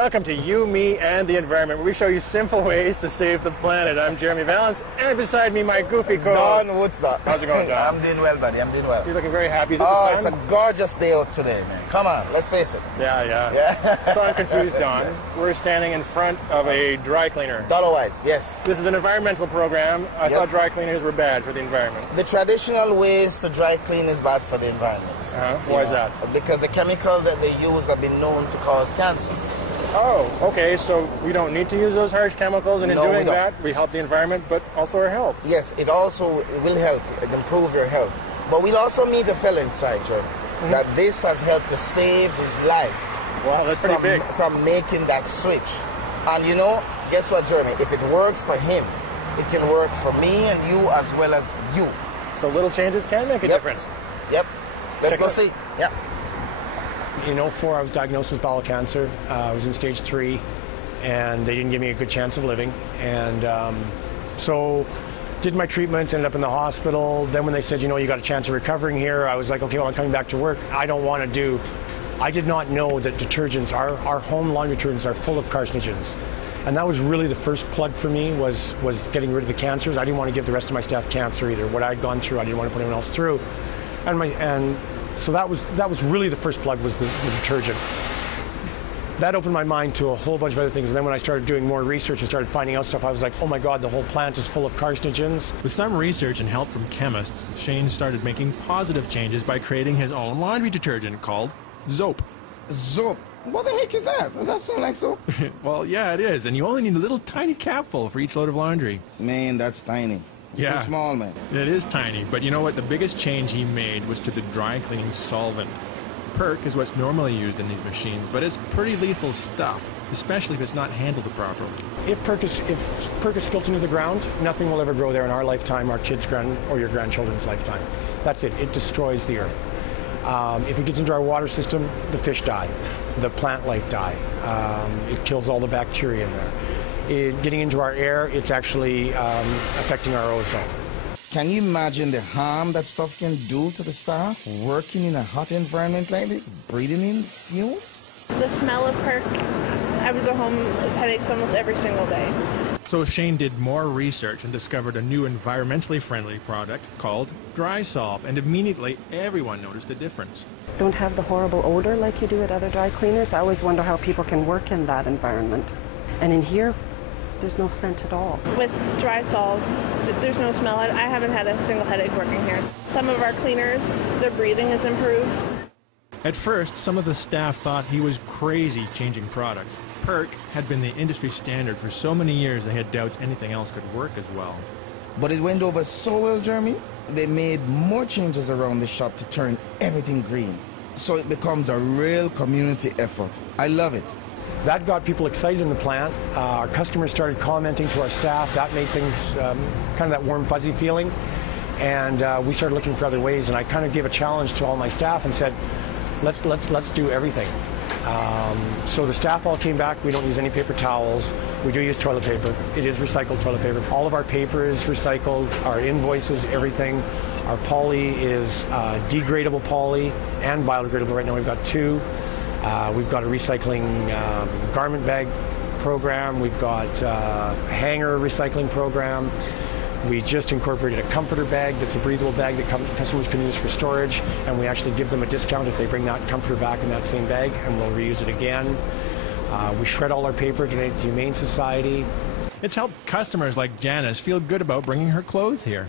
Welcome to You, Me, and the Environment, where we show you simple ways to save the planet. I'm Jeremy Valance, and beside me, my goofy co-host. Don Woodstock. How's it going, Don? I'm doing well, buddy. I'm doing well. You're looking very happy. Is it the sun? It's a gorgeous day out today, man. Come on, let's face it. Yeah. So I'm confused, Don. We're standing in front of a dry cleaner. Dollar-wise, yes. This is an environmental program. I thought dry cleaners were bad for the environment. The traditional ways to dry clean is bad for the environment. Why is that? Because the chemical that they use have been known to cause cancer. Oh, okay, so we don't need to use those harsh chemicals, and in doing that, we help the environment, but also our health. Yes, it also will help improve your health. But we'll also meet a fella inside, Joe, that this has helped to save his life. Wow, that's pretty big. From making that switch. And you know, guess what, Jeremy? If it worked for him, it can work for me and you as well as you. So little changes can make a difference. Yep. Let's go see. Yeah. In 2004, I was diagnosed with bowel cancer. I was in stage 3, and they didn't give me a good chance of living. And so did my treatments, ended up in the hospital. Then when they said, you know, you got a chance of recovering here, I was like, okay, well, I'm coming back to work. I did not know that detergents, our home laundry detergents are full of carcinogens. And that was really the first plug for me, was getting rid of the cancers. I didn't want to give the rest of my staff cancer either. What I'd gone through, I didn't want to put anyone else through. So that was really the first plug, was the detergent. That opened my mind to a whole bunch of other things. And then when I started doing more research and started finding out stuff, I was like, oh my God, the whole plant is full of carcinogens. With some research and help from chemists, Shane started making positive changes by creating his own laundry detergent called Zope. Zope? What the heck is that? Does that sound like soap? Well, yeah, it is. And you only need a little tiny capful for each load of laundry. Man, that's tiny. It's too small, man. It is tiny, but you know what? The biggest change he made was to the dry cleaning solvent. Perk is what's normally used in these machines, but it's pretty lethal stuff, especially if it's not handled properly. If perk is spilt into the ground, nothing will ever grow there in our lifetime, our kids' or your grandchildren's lifetime. That's it. It destroys the earth. If it gets into our water system, the fish die, the plant life die. It kills all the bacteria in there. Getting into our air, it's actually affecting our ozone. Can you imagine the harm that stuff can do to the staff working in a hot environment like this, breathing in fumes? The smell of perk, I would go home with headaches almost every single day. So Shane did more research and discovered a new environmentally friendly product called Dry Solve, and immediately everyone noticed a difference. Don't have the horrible odor like you do at other dry cleaners. I always wonder how people can work in that environment. And in here, there's no scent at all. With Dry Solve, there's no smell. I haven't had a single headache working here. Some of our cleaners, their breathing is improved. At first, some of the staff thought he was crazy changing products. Perk had been the industry standard for so many years they had doubts anything else could work as well. But it went over so well, Jeremy. They made more changes around the shop to turn everything green. So it becomes a real community effort. I love it. That got people excited in the plant. Our customers started commenting to our staff. That made things kind of that warm, fuzzy feeling. And we started looking for other ways. And I kind of gave a challenge to all my staff and said, let's do everything. So the staff all came back. We don't use any paper towels. We do use toilet paper. It is recycled toilet paper. All of our paper is recycled. Our invoices, everything. Our poly is degradable poly and biodegradable. Right now we've got 2. We've got a recycling garment bag program. We've got a hanger recycling program. We just incorporated a comforter bag that's a breathable bag that customers can use for storage, and we actually give them a discount if they bring that comforter back in that same bag, and we'll reuse it again. We shred all our paper, donate it to the Humane Society. It's helped customers like Janice feel good about bringing her clothes here.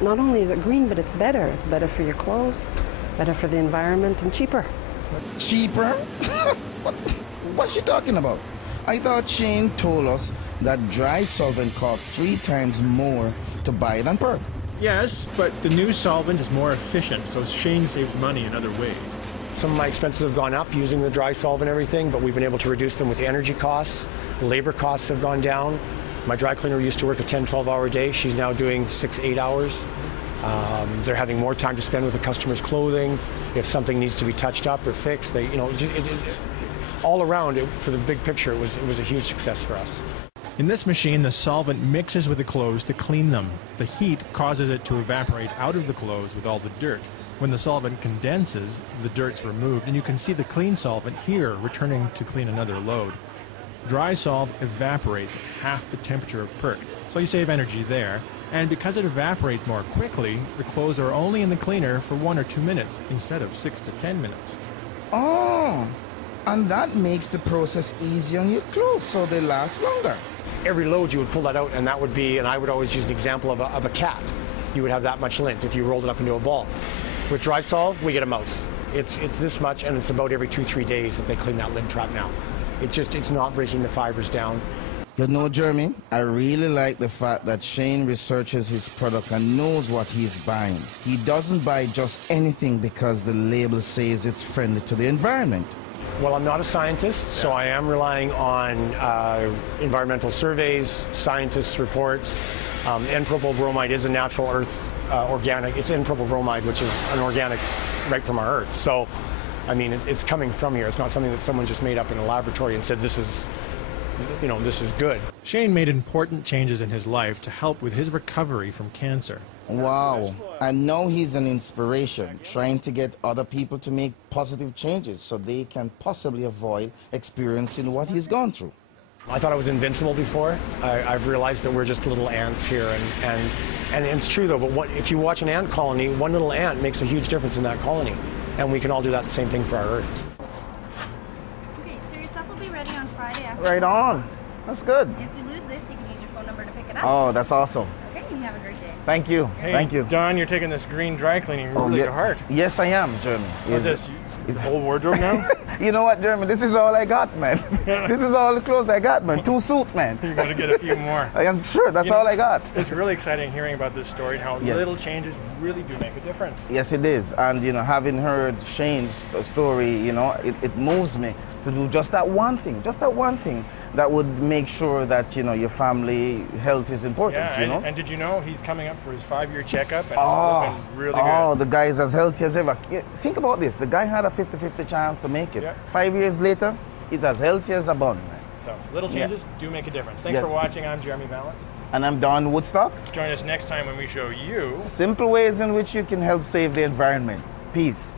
Not only is it green, but it's better. It's better for your clothes, better for the environment, and cheaper. Cheaper? What's she talking about? I thought Shane told us that dry solvent costs 3 times more to buy than perk. Yes, but the new solvent is more efficient, so Shane saves money in other ways. Some of my expenses have gone up using the dry solve and everything, but we've been able to reduce them with energy costs. Labor costs have gone down. My dry cleaner used to work a 10, 12-hour day. She's now doing 6, 8 hours. They're having more time to spend with the customer's clothing. If something needs to be touched up or fixed, all around, for the big picture, it was a huge success for us. In this machine, the solvent mixes with the clothes to clean them. The heat causes it to evaporate out of the clothes with all the dirt. When the solvent condenses, the dirt's removed, and you can see the clean solvent here returning to clean another load. Dry solve evaporates at half the temperature of perk, so you save energy there. And because it evaporates more quickly, the clothes are only in the cleaner for 1 or 2 minutes instead of 6 to 10 minutes. Oh, and that makes the process easier on your clothes so they last longer. Every load you would pull that out, and that would be, and I would always use the example of a cat. You would have that much lint if you rolled it up into a ball. With dry solve, we get a mouse. It's this much, and it's about every 2-3 days that they clean that lint trap now. It's not breaking the fibers down. You know, Jeremy, I really like the fact that Shane researches his product and knows what he's buying. He doesn't buy just anything because the label says it's friendly to the environment. Well, I'm not a scientist, so I am relying on environmental surveys, scientists' reports. N-propyl bromide is a natural earth organic. It's N-propyl bromide, which is an organic right from our earth. So, I mean, it's coming from here. It's not something that someone just made up in a laboratory and said, this is good. Shane made important changes in his life to help with his recovery from cancer. Wow. And now he's an inspiration, trying to get other people to make positive changes so they can possibly avoid experiencing what he's gone through. I thought I was invincible before. I've realized that we're just little ants here, and it's true though, but if you watch an ant colony, one little ant makes a huge difference in that colony, and we can all do that same thing for our Earth. Okay, so your stuff will be ready on Friday after. Right on. That's good. If you lose this, you can use your phone number to pick it up. Oh, that's awesome. Okay, you have a great day. Thank you. Hey, Thank you. Don, you're taking this green dry cleaning really to heart. Yes, I am, Jeremy. What's this? It's whole wardrobe now? You know what, Jeremy? This is all I got, man. This is all the clothes I got, man. 2 suits, man. You got to get a few more. I am sure. That's all I got. It's really exciting hearing about this story and how little changes really do make a difference. Yes, it is. And, you know, having heard Shane's story, you know, it moves me to do just that one thing that would make sure that, you know, your family health is important, Yeah, you know? and did you know he's coming up for his 5-year checkup and he's looking really good? Oh, the guy is as healthy as ever. Think about this. The guy had a 50-50 chance to make it. Yeah. 5 years later, he's as healthy as a bun, man. So little changes do make a difference. Thanks for watching. I'm Jeremy Valance. And I'm Don Woodstock. Join us next time when we show you simple ways in which you can help save the environment. Peace.